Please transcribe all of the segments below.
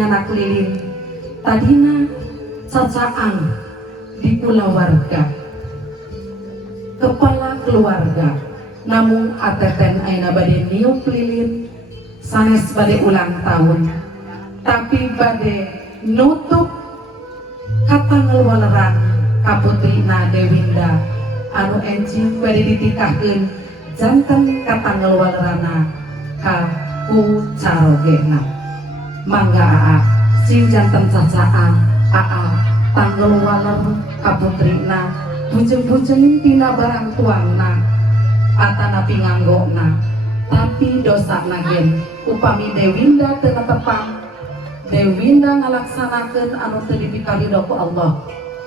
anak lilin tadina cacaan di kulawarga kepala keluarga namun ateten aina bade niup lilin sanes bade ulang tahun tapi bade nutup kata ngelwaleran kaputrina Dewinda anu enjing bade ditikahkeun janten kata ngelwalerana ka ku carogena mangga aa sim janten cacaan aa tanggal waler kaputrina bujeng-bujeng tina barang tuangna atanapi nganggona tapi dosa nagen upami Dewinda teu netepang Dewinda ngalaksanakeun anu teu dipikaridho ku Allah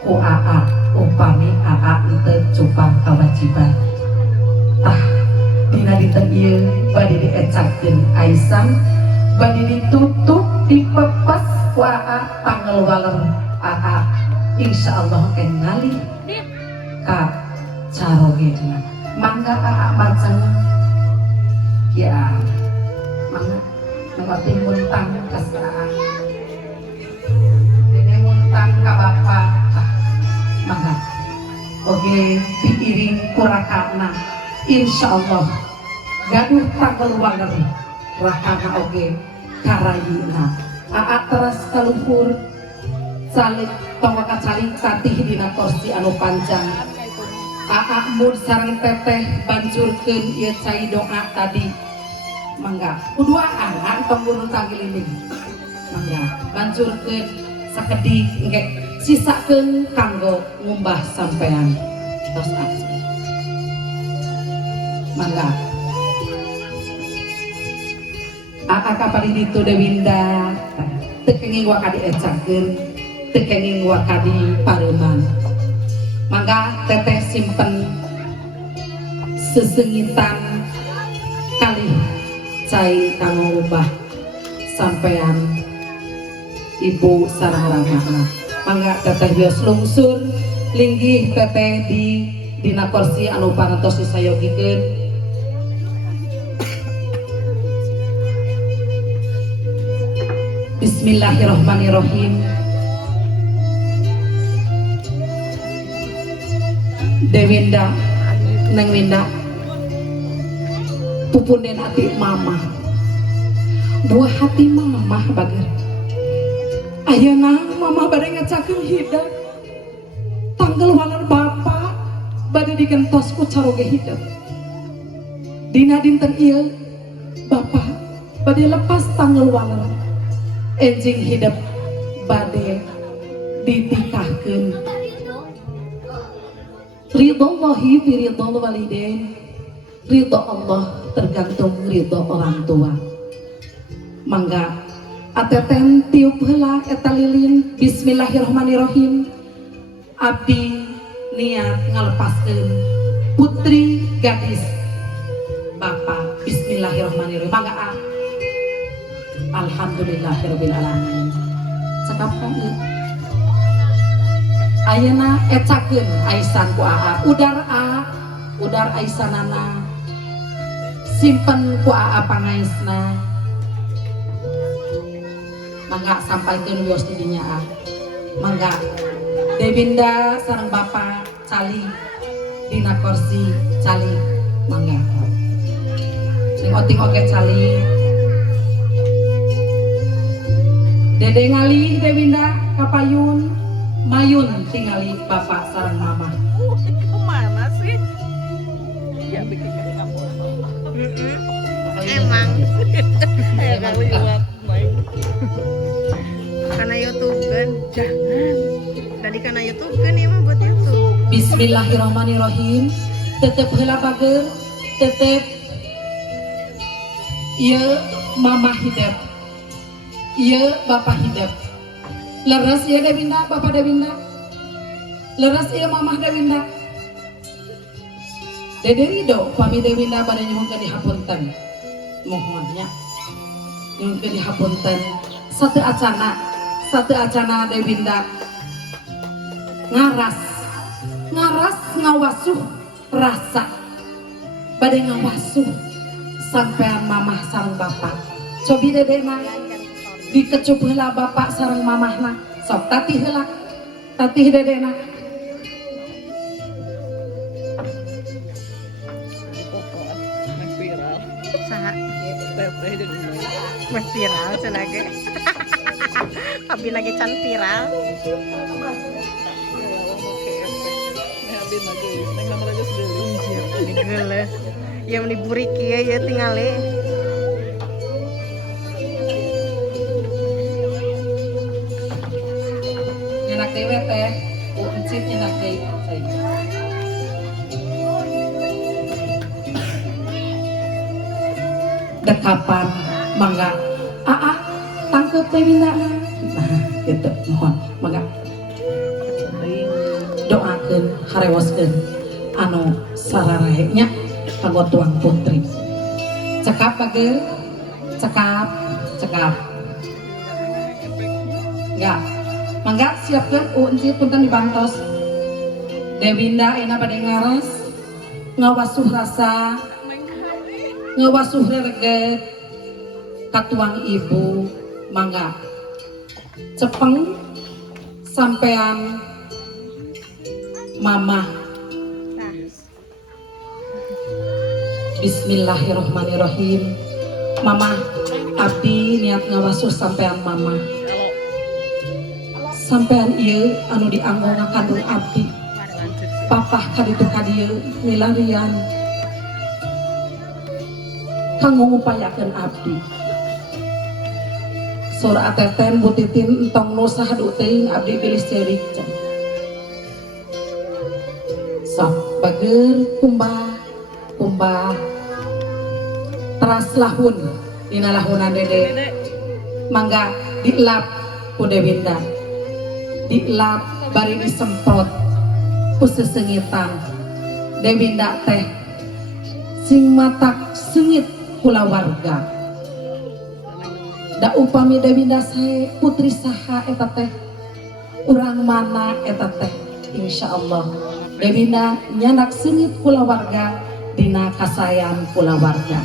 ku aa upami aa teu cupang kawajiban tah dina dinten ieu bade diecapkeun aisan bade ditutup dipepes ku aa tanggal waler aa insyaallah kenali ka carogena mangga aa maceng ya mangga ngerti muntang kas aa dene muntang ka bapa mangga oke diiring kurakana insyaallah gaduh tanggal waler rakana oge karayina aa teras kaluhur salib tongka calik tatih dina kursi anu panjang aa mun sareng teteh banjurkeun ieu cai doa tadi mangga kuduaan tong gunung tanggililing mangga banjurkeun sakedik engke sisakeun kanggo ngumbah sampean tos aksi mangga aa kapari ditu Dewinda teu kenging wakadi ecakeun teu kenging wakadi pareuman mangga teteh simpen sesengitan kali cai kanggo ubah sampean ibu sareng ramana mangga teteh bios lungsur linggih teteh di dina kursi anu parantos disayogikeun Bismillahirrahmanirrahim. Dewinda, Neng Winda, pupunden hati mama, buah hati mama bager. Ayeuna mama bade ngacakeun hideung, tanggal waler bapa bade digentos ku caroge hideung. Dina dinten ieu bapa bade lepas tanggal waler, enjing hidup bade ditikahkeun. Ridhollahi fi ridhol walidain, ridho Allah tergantung ridho orang tua. Mangga ateten tiup heula eta lilin. Bismillahirrahmanirrahim. Abdi niat ngalepaskeun putri gadis Bapa. Bismillahirrahmanirrahim. Mangga alhamdulillahirabbil alamin. Cakap ieu ayeuna ecakeun aisan ku aa udar aisanana simpen ku aa pangaisna mangga sampaikeun wios di dinya mangga Dewinda sareng bapa cali dina kursi cali mangga sing oting oge cali dede ngali Dewinda kapayun mayun tingali bapak sareng mama. Kemana sih? Ya bikin kamu. Emang. Ya kamu juga baik. Karena YouTube kan, jangan. Tadi karena YouTube kan ya mah buat YouTube. Bismillahirrahmanirrahim. Tetep heula bager, tetep ieu mama hidup, ieu bapak hidup. Leres ya Dewinda, Bapak Dewinda. Leres ya Mamah Dewinda. Dede Ridho, pami Dewinda pada nyuhunkeun dihapunten. Mohonnya nyuhunkeun dihapunten. Satu acana Dewinda ngaras ngawasuh rasa pada ngawasuh sampean mamah sareng bapak. Cobi Dede mah dikecup heula bapak sareng mamahna. Sok tatih heula. Tatih dedena. Saha? Mas viral cenah ge. Abi lagi can viral. Anjir, geuleuh. Ya meni burik kieu ya tinggali. Nyenak dewe teh. Encit nyenak dewe. Dekapan mangga tangkep teh Winda. Nah gitu mohon mangga doakeun harewoskeun anu sararahe nya kanggo tuang putri. Cekap bageur cekap ya mangga siapkeun encit punten dibantos Dewinda ena bade ngaras ngawasuh rasa ngawasuh rereget katuang ibu mangga cepeng sampean mama. Bismillahirrahmanirrahim. Mama abdi niat ngawasuh sampean mama sampean ieu anu dianggo ngakandung abdi papah kaditu kadieu milarian kanggo ngupayakeun abdi. Surah ateten butitin entong nu sahadu teuing abdi bilis cerik. Sok bageur kumbah teras lahun dina lahunan dede mangga dielap ku Dewinda dielap bari disemprot ku sesengitan Dewinda teh sing matak sengit kula warga. Da upami Dewinda sae putri saha eta teh urang mana eta teh insyaallah Dewinda nyanak sengit kula warga dina kasayan kula warga.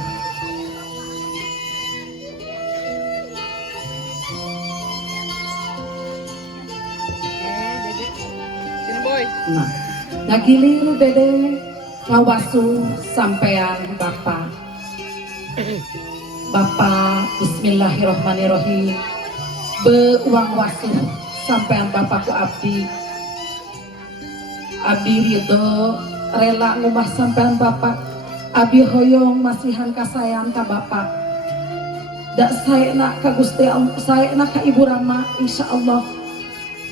Nah, ngagilir dede ngawasuh sampean bapak. Bapak bismillahirrahmanirrahim beuang wasuh sampean bapakku abdi ridho rela ngubah sampean bapak abdi hoyong masihan kasayang ka bapak dak saena ka Gusti Allah saena ka Ibu Rama insyaallah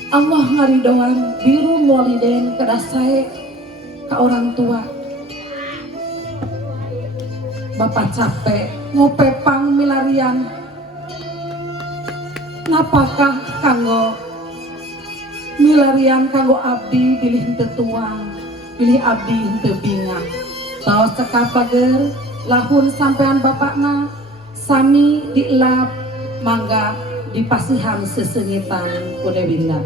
Allah ngaridoan biru walidain kedah sae ka orang tua. Bapak capek ngopepang milarian napakah kanggo milarian kanggo abdi pilih henteu tuang pilih abdi henteu bingang taos cekap bageur lahun sampean bapakna sami dielap mangga dipasihan sesengitan ku Dewinda.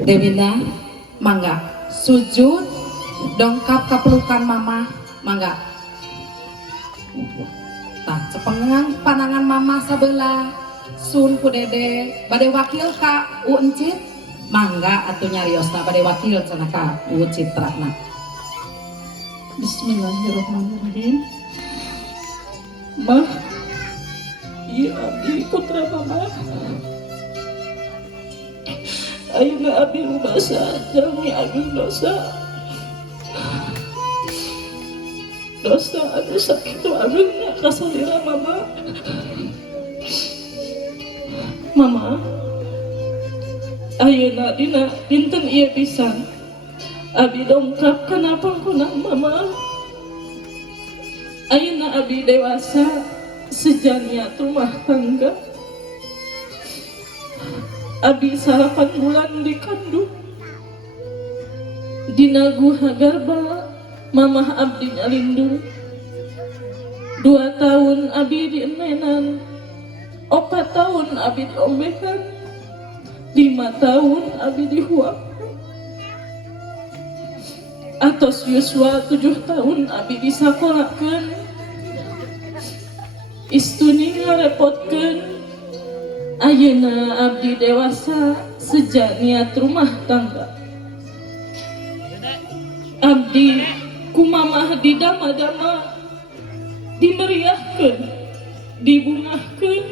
Dewinda mangga sujud dongkap kapelukan mama mangga tah cepengang panangan mama sabelah sun ku dede bade wakil ka Encit mangga atuh nyariosna bade wakil cenah ka Citrana. Bismillahirrahmanirrahim. Mah ieu abdi putra mama ayeuna abdi nu dosa jalmi abdi dosa dosa anu sakitu ageuna ka salira mama. Mama, ayeuna dina dinten ieu pisan abi dongkap kana pangkunang mama. Ayeuna abi dewasa sejaniat rumah tangga. Abi 8 bulan dikandung. Dina guha garba mamah abdi nyalindung. 2 tahun abi dienenan, 4 tahun abi diombekan, 5 tahun abi dihuap. Atos yuswa 7 tahun abi disakolakeun. Istuni ngarepotkeun. Ayeuna abdi dewasa sejaniat rumah tangga. Abdi ku mamah didama-dama, dimeriahkeun, dibungahkeun,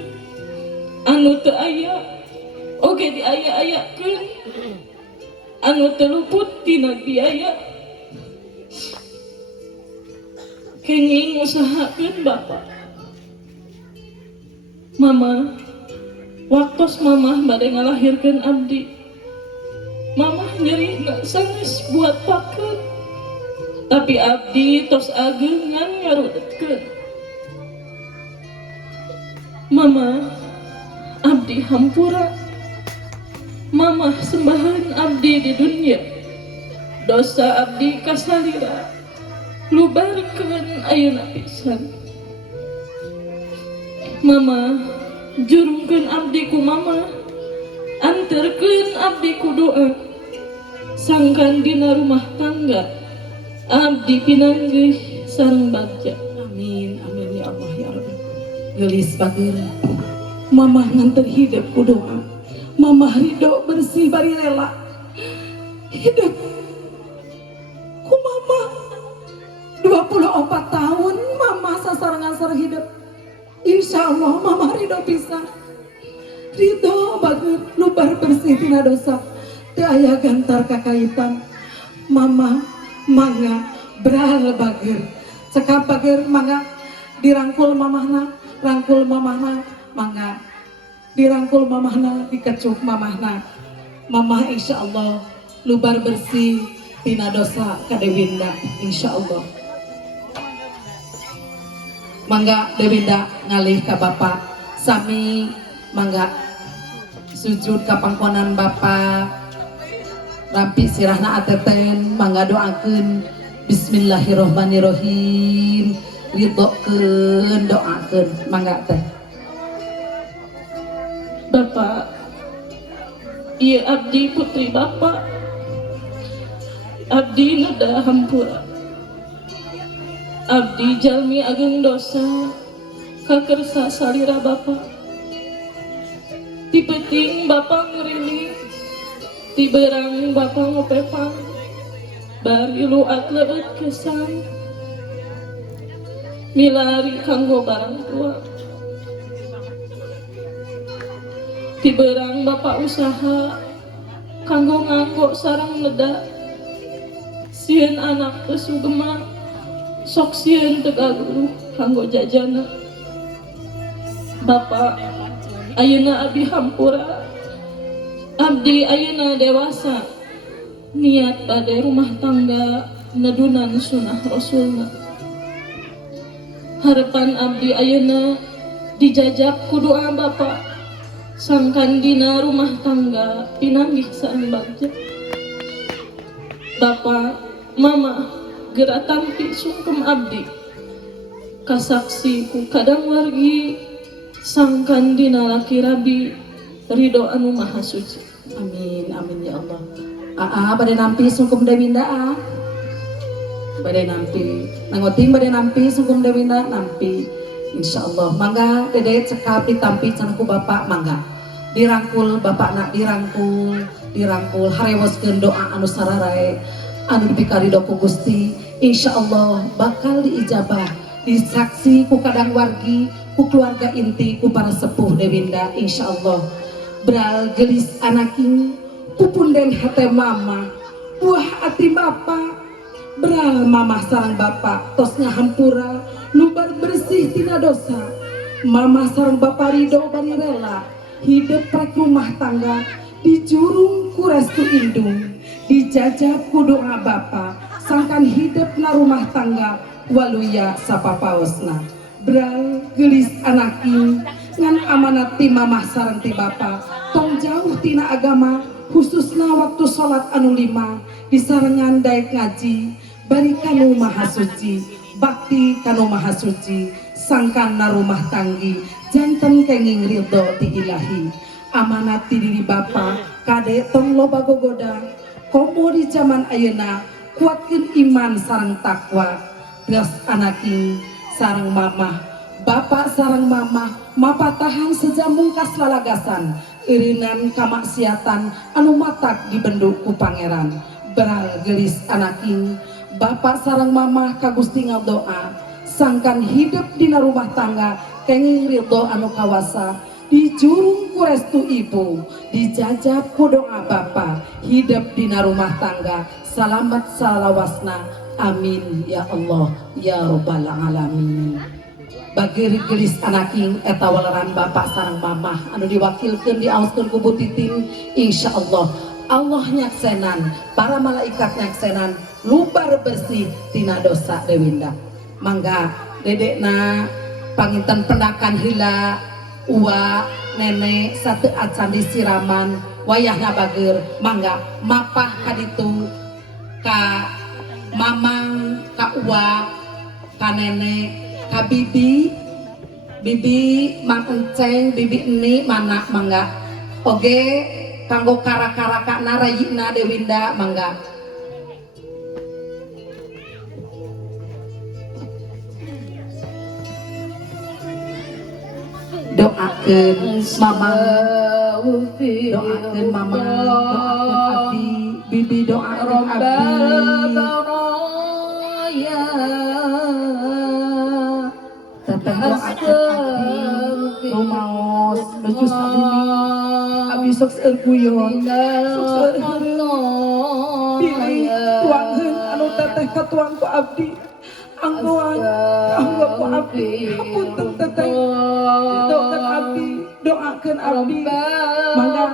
anu teu aya oge diaya-ayakeun, anu teu luput tina biaya. Kenging usahakeun Bapak. Mama, waktos mamah bade ngalahirkeun abdi, mamah nyeri sanggeus buat pakeun. Tapi abdi tos ageungan ngarudetkeun. Mama, abdi hampura. Mamah sembahan abdi di dunia. Dosa abdi kasalira lubarkeun ayeuna pisan. Mama, jurungkeun abdi ku mama, anterkeun abdi ku doa. Sangkan dina rumah tangga abdi pinanggih sareng bagja. Amin, amin ya Allah ya Rabbi. Gelis bageura. Mamah nganter hidup ku doa. Mamah ridho bersih bari rela. Hidup ku mamah 24 tahun mamah sasarangan sareng hidup. Insya Allah mamah ridho pisan. Ridho bageur lubar bersih tina dosa. Teu aya gantar kakaitan. Mamah mangga beral bageur. Cekap bageur mangga dirangkul mamahna, rangkul mamahna, mangga dirangkul mamahna, dikecup mamahna. Mamah insya Allah lubar bersih tina dosa kadewinda insya Allah. Mangga dewinda ngalih ka Bapak sami mangga sujud ka pangkonan Bapak. Rampi sirahna ateten mangga doakeun bismillahirrohmanirrohim, ridhokeun doakeun mangga teh. Bapak, ieu abdi putri Bapak. Abdi nuda hampura. Abdi jalmi agung dosa kakersa salira Bapak. Ti peuting Bapak ngeriling, ti beurang Bapak ngopepang, bari luat leueut kesan, milari kanggo barang tua. Ti beurang Bapak usaha kanggo nganggo sareng neda, sieun anak teu sugema, sok sieun teu galuh kanggo jajana. Bapak, ayeuna abdi hampura. Abdi ayeuna dewasa, niat bade rumah tangga nedunan sunah Rasulna. Harapan abdi ayeuna dijajak ku doa Bapak, sangkan dina rumah tangga pinanggih sareng bagja. Bapak, Mama, geura tampi sungkem abdi, kasaksi ku kadang wargi, sangkan dina laki rabi ridho anu maha suci. Amin, amin ya Allah. Bade nampi sungkem dewinda bade nampi nangoting bade nampi sungkem dewinda nampi insyaallah. Mangga dede cekap ditampi cenah ku Bapak, mangga dirangkul Bapak nak dirangkul harewoskeun doa anu sararae anu dipikaridho ku Gusti. Insyaallah bakal diijabah, disaksi ku kadang wargi, ku keluarga inti, ku para sepuh dewinda insyaallah. Beral gelis anaking pupunden hate mama, buah hati Bapak, beral mamah sarang bapak tosnya hampura lubar bersih tina dosa. Mamah sarang bapak ridho bari rela hidup rek rumah tangga di jurung ku restu indung dijajab ku doa bapa sangkan hidup na rumah tangga waluya sapapaosna beral gelis anaking ngan amanat ti mamah sareng ti bapa tong jauh tina agama khususna waktu salat anu 5 disarengan daek ngaji bari kanu maha suci bakti kanu maha suci sangkan na rumah tanggi janten kenging ridho ti ilahi amanat ti diri bapa kade tong loba gogoda komo di zaman ayeuna kuatkeun iman sareng takwa terus anaking sareng mamah bapak sareng mamah mapatahan sejamungkas lalagasan irinan kamaksiatan anu matak dibenduk ku pangeran beral gelis anaking bapak sareng mamah ka Gusti ngadoa sangkan hidup dina rumah tangga kenging ridho anu kawasa di jurung ku restu ibu dijajab ku doa bapa hidup dina rumah tangga salamet salawasna amin ya Allah ya rabbal alamin. Bagi gelis anaking eta waleran bapak sareng mamah anu diwakilkeun diaoskeun ku Bu Titin insyaallah Allah nyaksenan para malaikat nyaksenan lubar bersih tina dosa Dewinda. Mangga dedekna panginten pendakan heula uwa nenek satu acan disiraman wayahna bageur mangga mapah ka ditu ka mamang ka uwa ka nenek ka bibi mang enceng bibi eni mana mangga oge kanggo karak-karakana rayina Dewinda mangga doakeun mamang doakeun abdi bibi doakeun abdi teteh doakeun abdi rumaos nuju sabumi abdi sok seueur guyon sok seueur heureum pilih tuangkeun anu teteh katuang ku abdi anggoan ku abdi hapunten teteh doakeun abdi mangga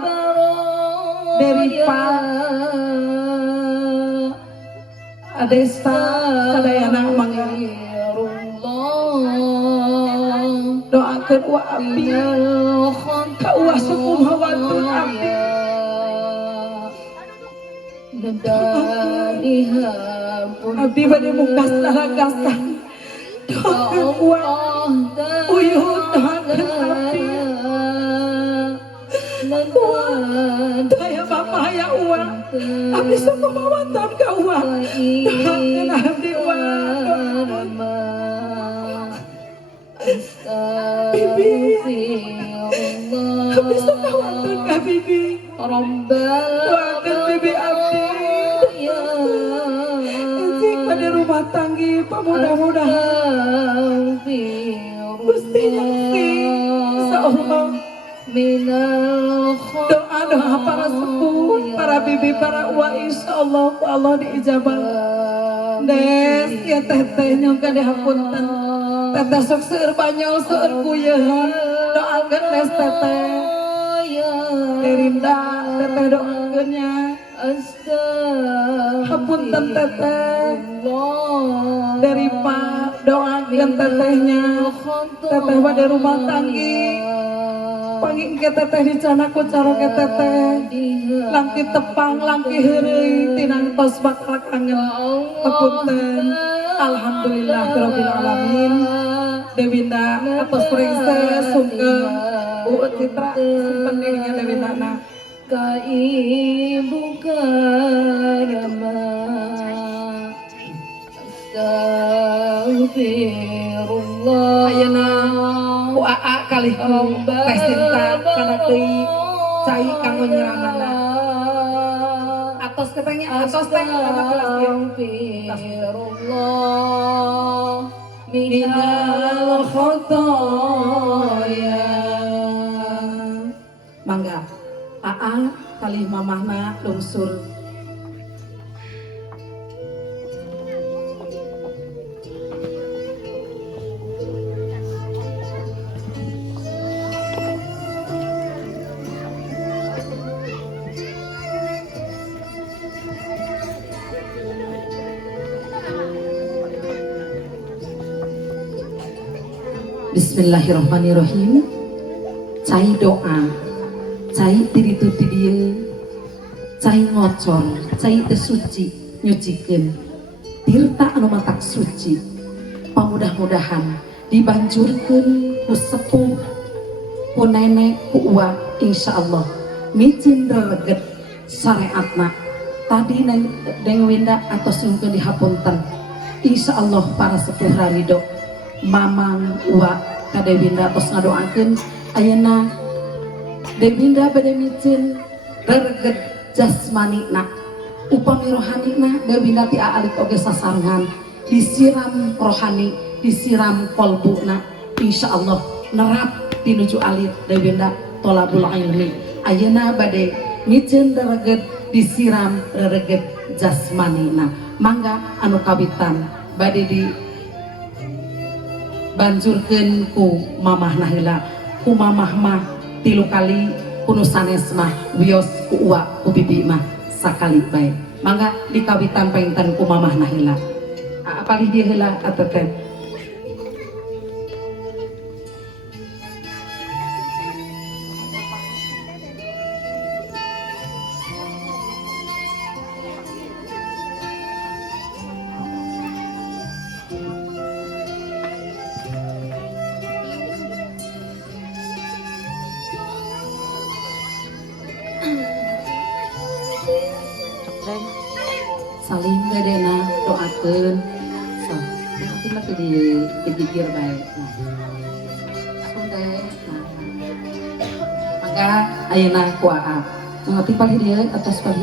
dari Pak Adesta sadayana mangga doakeun wa abdi ka ulah sukum hawanteun abdi abdi bade mungkas laragasan doakeun wa uyuh doakeun abdi daya bapa ya uwa abdi sok mawanton ka uwa doakeun abdi uwa bibi abdi sok mawanton ka bibi doakeun bibi abdi ejik pada rumah tanggi pamudah-mudahan Gusti Nyakti insyaallah doa-doa para sepuh, para bibi, para uwa insyaallah ku Allah diijabah. Des ya teteh nyongka dihapunten. Teteh sok seueur banyol seueur kuyeun. Doakeun des teteh. Derinda teteh doakeun nya. Hapunten teteh. Dari Pak doakeun tetehnya. Teteh bade rumah tanggi. Panggil ke teteh dicana ku cara ke teteh langki tepang langki heureuy tinang tos bakal kangen hapunten alhamdulillah rabbil alamin Dewinda atos princess sungkeum Bu Citra simpen dirinya Dewinda na ka ibu karama astagfirullah ayeuna ku aa kalih ku teh Sinta kana teuing cai kanggo nyiramana atos ketengnya atos teh kana kelas astagfirullah minal khotoya mangga aa kalih mamahna lungsur Bismillahirrahmanirrahim. Cai doa, cai tiritu tidieu, cai ngocor, cai teu suci nyucikeun. Tirta anu matak suci. Pamudah-mudahan dibanjurkeun ku sepuh, ku nenek, ku uwa, insyaallah micin rereget syariatna. Tadi Deng Winda atos nyungkeun dihapunten. Insyaallah para sepuh rarido mamang uwa ka Dewi Winda tos ngadoakeun ayeuna Dewi Winda bade micin rereget jasmanina, upami rohanina Dewi Winda ti alik oge sasarengan disiram rohani, disiram kolbuna, insyaallah nerap tinuju alit Dewi Winda tolabul ilmi. Ayeuna bade micin rereget disiram rereget jasmanina. Mangga anu kawitan bade di banjurkeun ku mamahna heula. Ku mamah mah 3 kali, ku sanes mah wios ku uwa ku bibi mah sakali bae. Mangga dikawitan painten ku mamahna heula. Apalih dia heula atuh teh. Saling bedena doakeun so nanti mah di digigir bae nah sonde nah mangga ayeuna kuaha ngerti palih dia atas palih